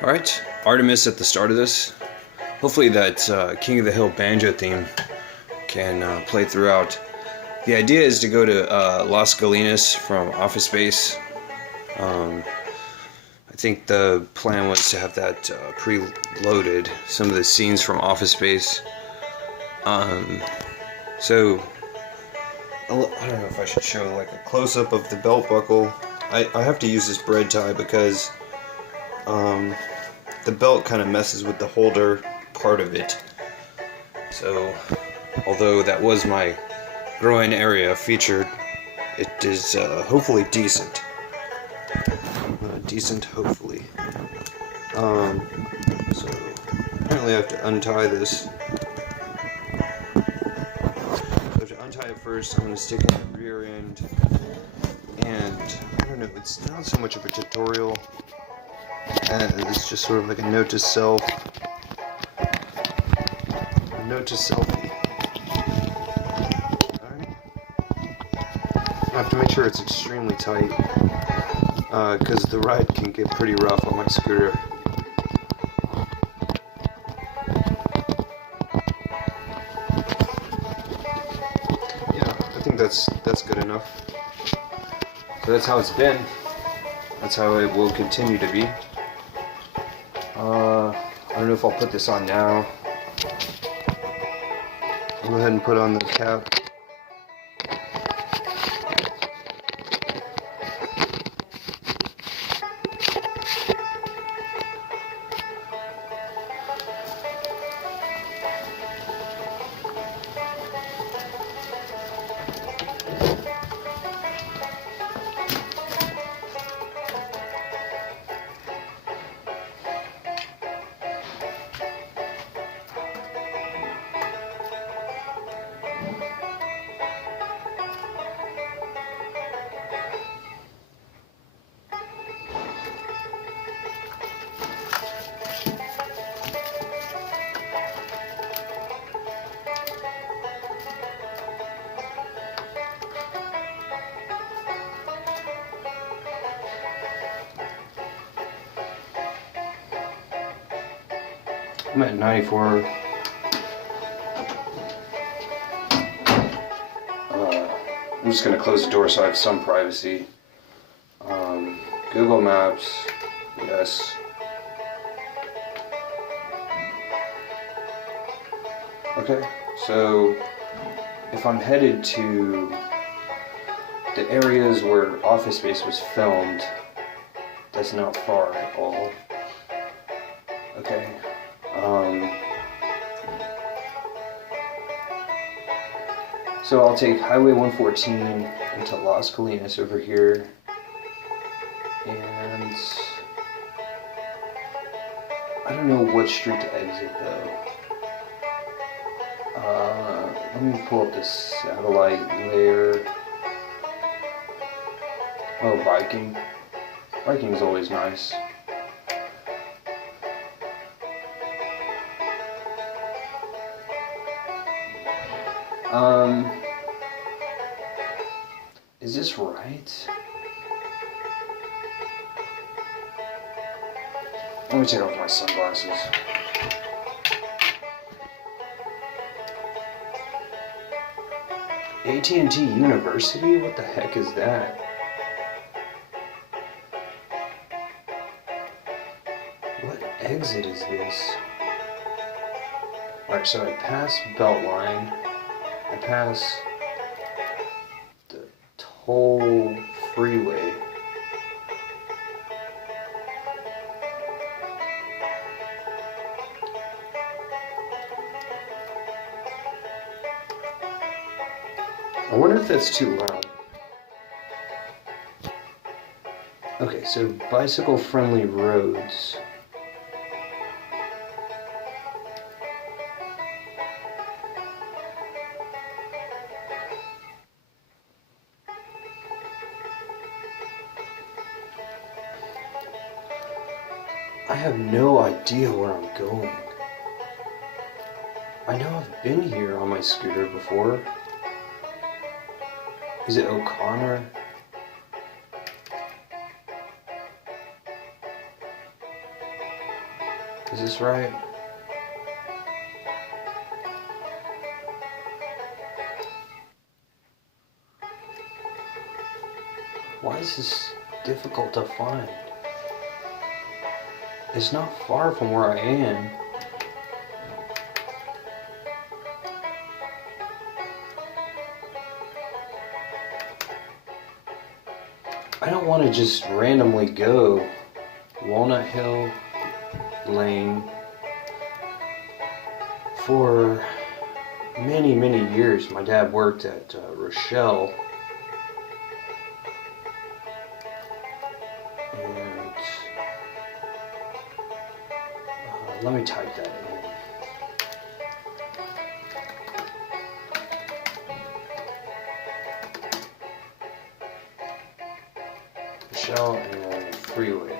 Alright, Artemis at the start of this. Hopefully that King of the Hill banjo theme can play throughout. The idea is to go to Los Golinas from Office Space. I think the plan was to have that pre-loaded, some of the scenes from Office Space. So, I don't know if I should show like a close-up of the belt buckle. I have to use this bread tie because the belt kind of messes with the holder part of it. So, although that was my groin area featured, it is hopefully decent. Decent, hopefully. So, apparently I have to untie this. So I have to untie it first. I'm going to stick it in the rear end. And, I don't know, it's not so much of a tutorial as it's just sort of like a note to self. A note to selfie. Alright. I have to make sure it's extremely tight, because the ride can get pretty rough on my scooter. Yeah, I think that's good enough. So that's how it's been. That's how it will continue to be. I don't know if I'll put this on now. I'll go ahead and put on the cap. I'm at 94. I'm just going to close the door so I have some privacy. Google Maps, yes. Okay, so if I'm headed to the areas where Office Space was filmed, that's not far at all. Okay. So I'll take Highway 114 into Las Golinas over here, and I don't know what street to exit though. Let me pull up this satellite layer. Oh, biking. Biking is always nice. Is this right? Let me take off my sunglasses. AT&T University? What the heck is that? What exit is this? Alright, so I pass Beltline. I pass the toll freeway. I wonder if that's too loud. Okay, so bicycle-friendly roads. I have no idea where I'm going. I know I've been here on my scooter before. Is it O'Connor? Is this right? Why is this difficult to find? It's not far from where I am. I don't want to just randomly go Walnut Hill Lane. For many, many years, my dad worked at Rochelle. And let me type that in. Rochelle and Freeway.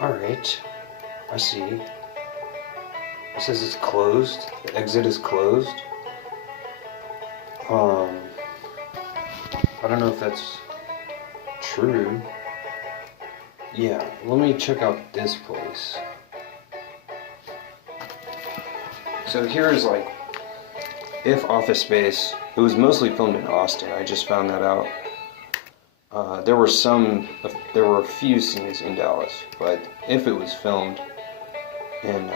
Alright, I see. It says it's closed. The exit is closed. I don't know if that's true. Yeah, let me check out this place. So here's like, if Office Space, it was mostly filmed in Austin, I just found that out. There were a few scenes in Dallas, but if it was filmed in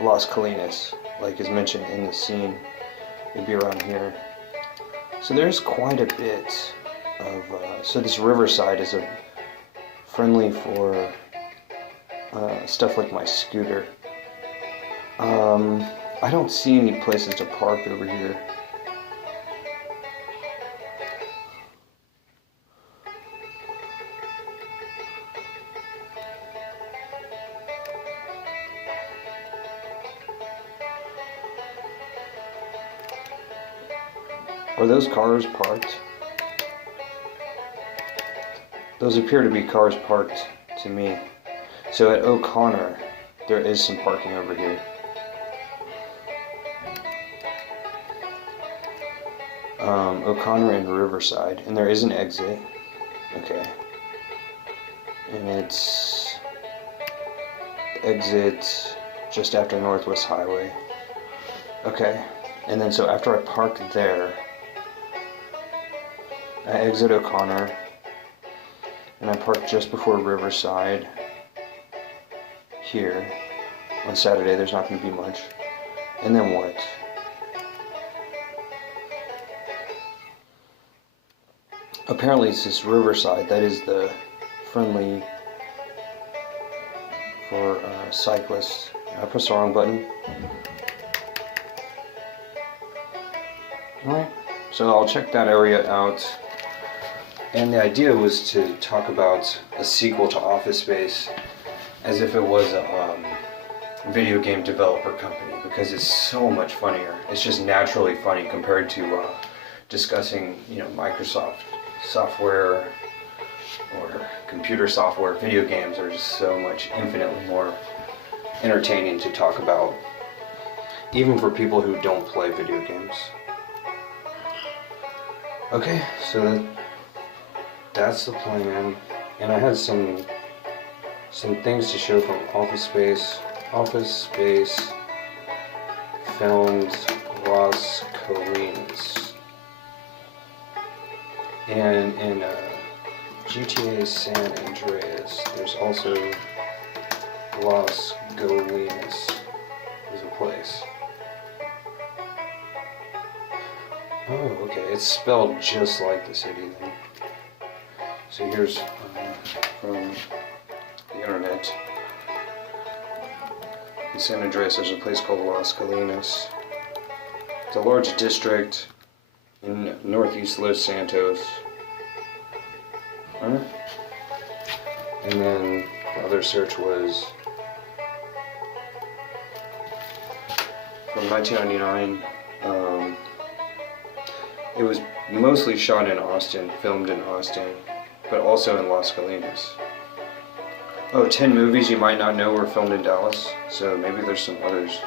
Los Golinas, like is mentioned in the scene, it'd be around here. So there's quite a bit of, so this Riverside is friendly for stuff like my scooter. I don't see any places to park over here. Are those cars parked? Those appear to be cars parked to me. So at O'Connor, there is some parking over here. O'Connor and Riverside, and there is an exit. Okay. And it's the exit just after Northwest Highway. Okay. And then so after I park there, I exit O'Connor, and I park just before Riverside here. On Saturday, there's not going to be much. And then what? Apparently it's this Riverside that is the friendly for cyclists. I pressed the wrong button. Alright, so I'll check that area out. And the idea was to talk about a sequel to Office Space as if it was a video game developer company, because it's so much funnier. It's just naturally funny compared to discussing, Microsoft software or computer software. Video games are just so much infinitely more entertaining to talk about, even for people who don't play video games. Okay, so that's the plan, and I had some things to show from Office Space. Office Space filmed Los Golinas, and in GTA San Andreas, there's also Los Golinas is a place. Oh, okay, it's spelled just like the city then. So here's from the internet. In San Andreas, there's a place called Los Golinas. It's a large district in northeast Los Santos. And then the other search was from 1999. It was mostly shot in Austin, filmed in Austin, but also in Los Golinas. Oh, 10 movies you might not know were filmed in Dallas, so maybe there's some others.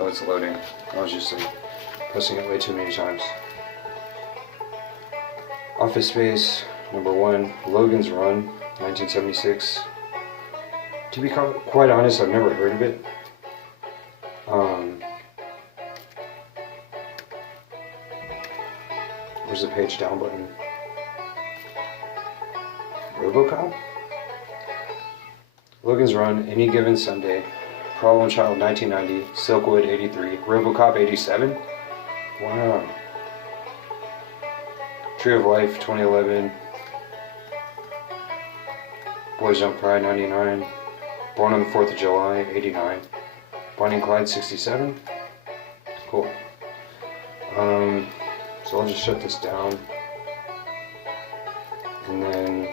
Oh, it's loading. I was just like pressing it way too many times. Office Space, number 1, Logan's Run, 1976. To be quite honest, I've never heard of it. Where's the page down button? RoboCop? Logan's Run, Any Given Sunday, Problem Child 1990, Silkwood 83, RoboCop 87? Wow. Tree of Life 2011, Boys Don't Cry 99, Born on the 4th of July 89, Bonnie and Clyde 67? Cool. So I'll just shut this down, and then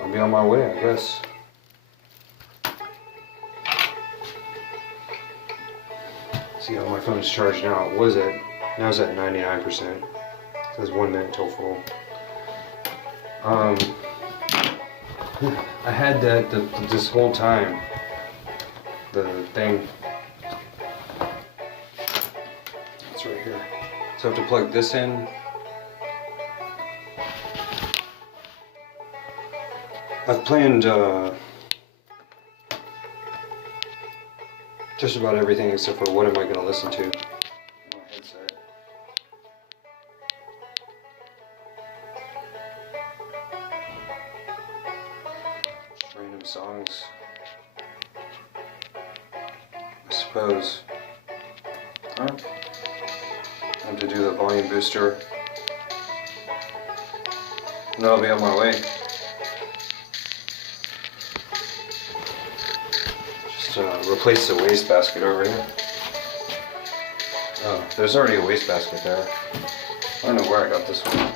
I'll be on my way, I guess. See how my phone is charged now. It was at, now it's at 99%. It says 1 minute till full. I had that this whole time. The thing. It's right here. So I have to plug this in. I've planned just about everything except for what am I going to listen to on my headset. Random songs, I suppose. Huh? I have to do the volume booster. And I'll be on my way. Replace the wastebasket over here. Oh, there's already a wastebasket there. I don't know where I got this one.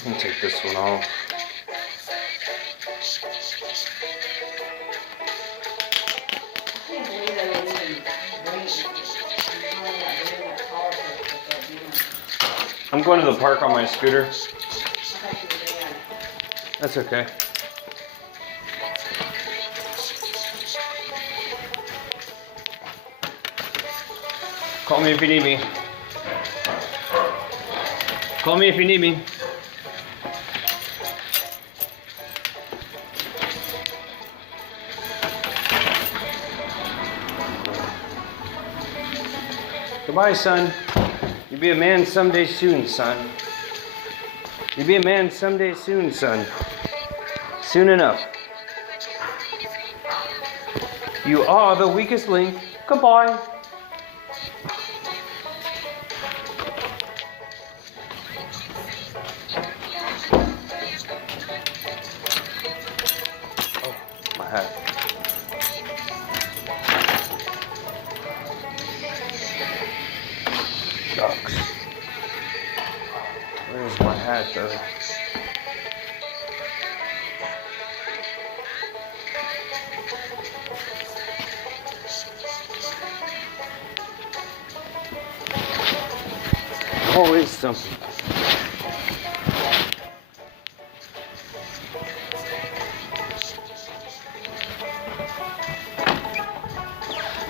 I'm gonna take this one off. I'm going to the park on my scooter. That's okay. Call me if you need me. Call me if you need me. Goodbye, son. You'll be a man someday soon, son. You'll be a man someday soon, son. Soon enough. You are the weakest link. Goodbye. Oh, my hat. Shucks. Where's my hat, though? Always something.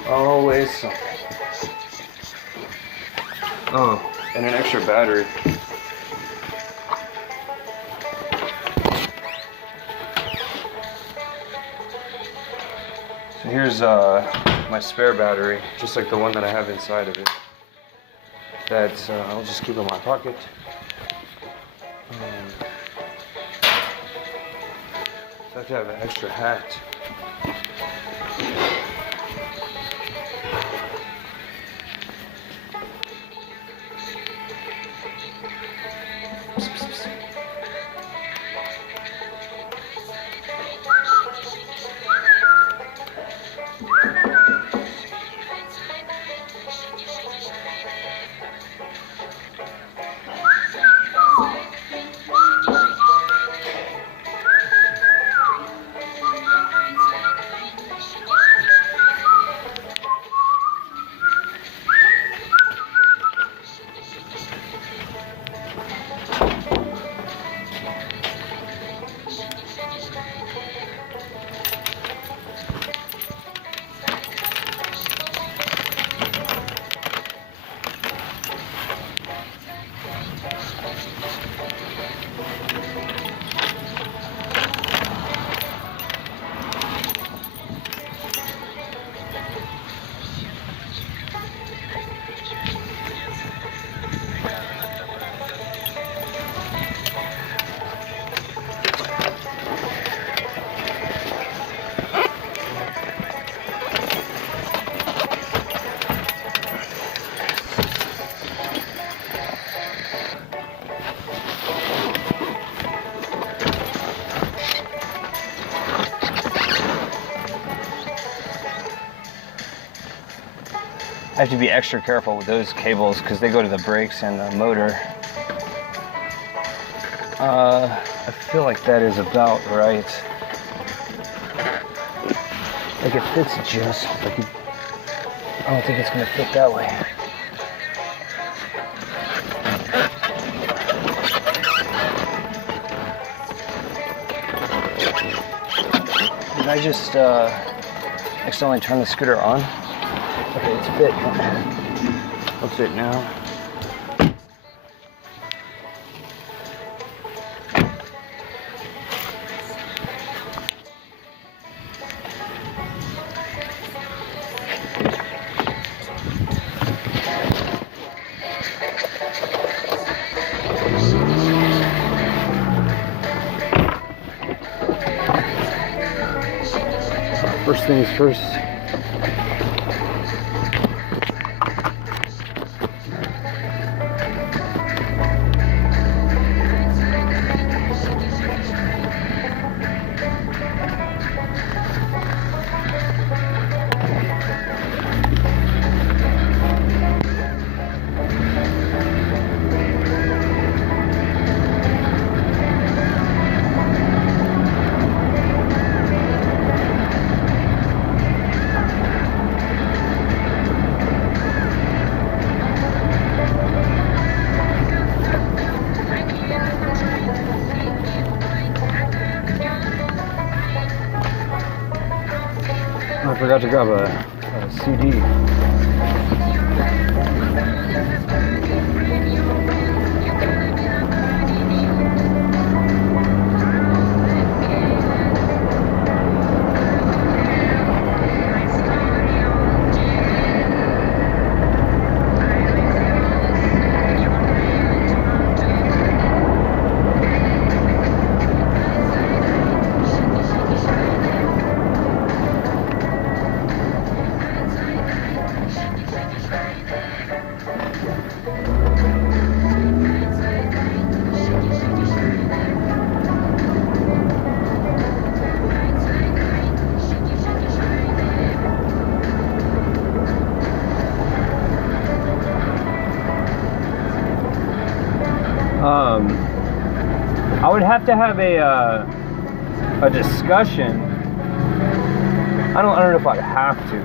Always something. Oh, and an extra battery. So here's my spare battery, just like the one that I have inside of it. That I'll just keep in my pocket. I have to have an extra hat. I have to be extra careful with those cables because they go to the brakes and the motor. I feel like that is about right. Like it fits just like I don't think it's gonna fit that way. Did I just accidentally turn the scooter on? Okay, it's fit. Looks fit now. First things first. I forgot to grab a CD. I would have to have a discussion. I don't know if I'd have to.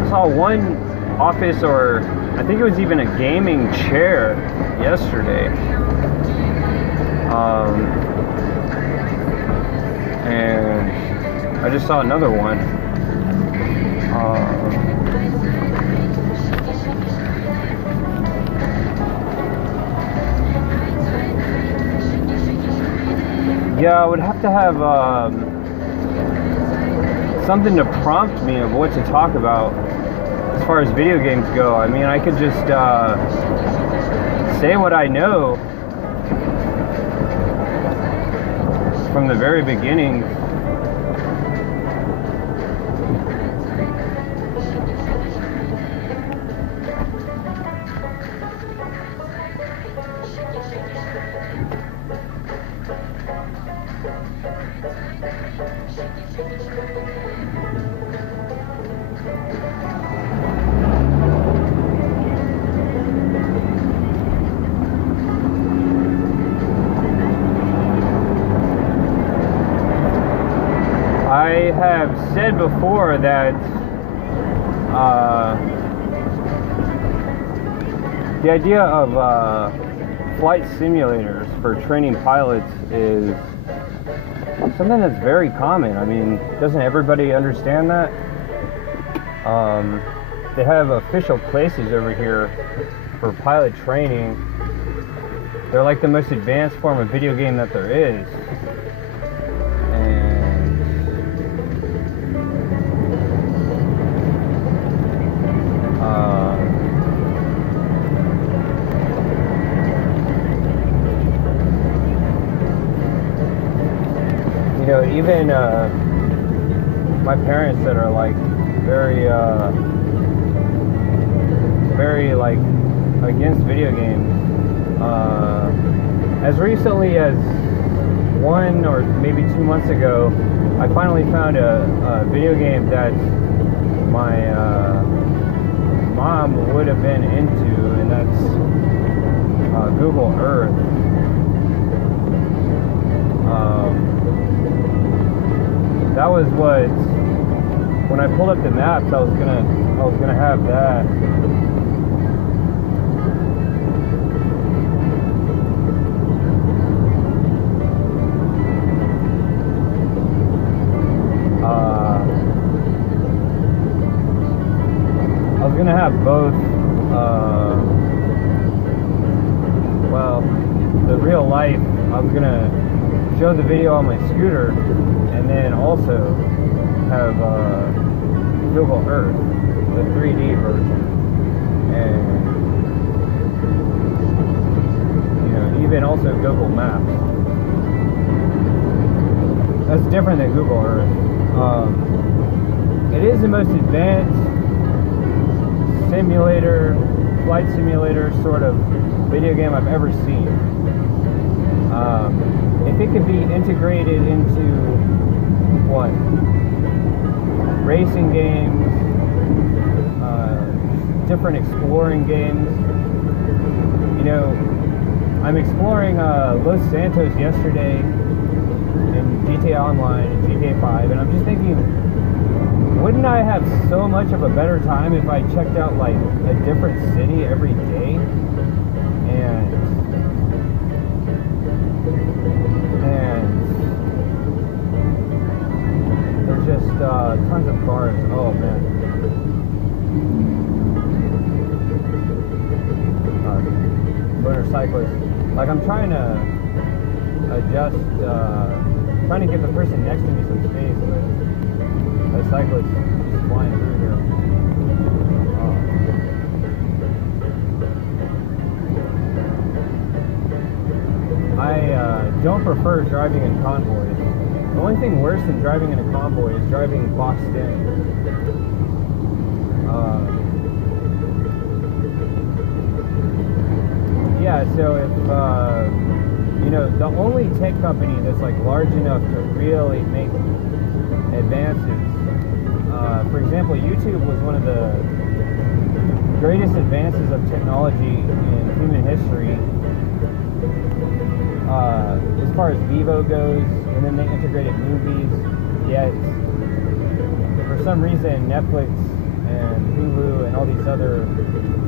I saw one office, or I think it was even a gaming chair yesterday. And I just saw another one. Yeah, I would have to have something to prompt me of what to talk about as far as video games go. I mean, I could just say what I know from the very beginning. I have said before that the idea of flight simulators for training pilots is something that's very common. I mean, doesn't everybody understand that? They have official places over here for pilot training. They're like the most advanced form of video game that there is. You know, even my parents that are like very like against video games, as recently as 1 or maybe 2 months ago, I finally found a video game that my mom would have been into, and that's Google Earth. That was what, when I pulled up the maps, I was gonna have that. I was gonna have both. Well, the real life, I was gonna show the video on my scooter, and then also have Google Earth, the 3D version, and even also Google Maps. That's different than Google Earth. It is the most advanced flight simulator sort of video game I've ever seen. If it could be integrated into racing games, different exploring games. I'm exploring Los Santos yesterday in GTA Online and GTA 5, and I'm just thinking, wouldn't I have so much of a better time if I checked out like a different city every day? And there's just tons of cars. Oh man. Motorcyclists. Like, I'm trying to adjust, trying to give the person next to me some space, but the cyclist is flying through here. I don't prefer driving in convoys. The only thing worse than driving in a convoy is driving boxed in. Yeah, so if, the only tech company that's like large enough to really make advances, for example, YouTube was one of the greatest advances of technology in human history, as far as Vivo goes, and then they integrated movies. Yet, for some reason, Netflix and Hulu and all these other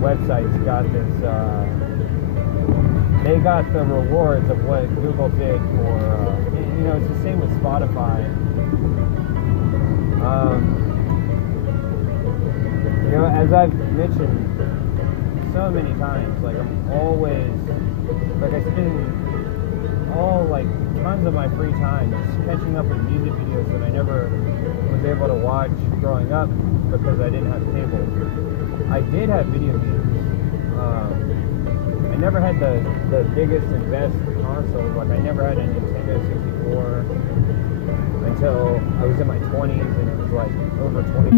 websites got this, they got the rewards of what Google did for, it's the same with Spotify. As I've mentioned so many times, like, I'm always, like, I spend tons of my free time just catching up with music videos that I never was able to watch growing up because I didn't have cable. I did have video games. I never had the biggest and best consoles. Like, I never had a Nintendo 64 until I was in my 20s, and it was like over 20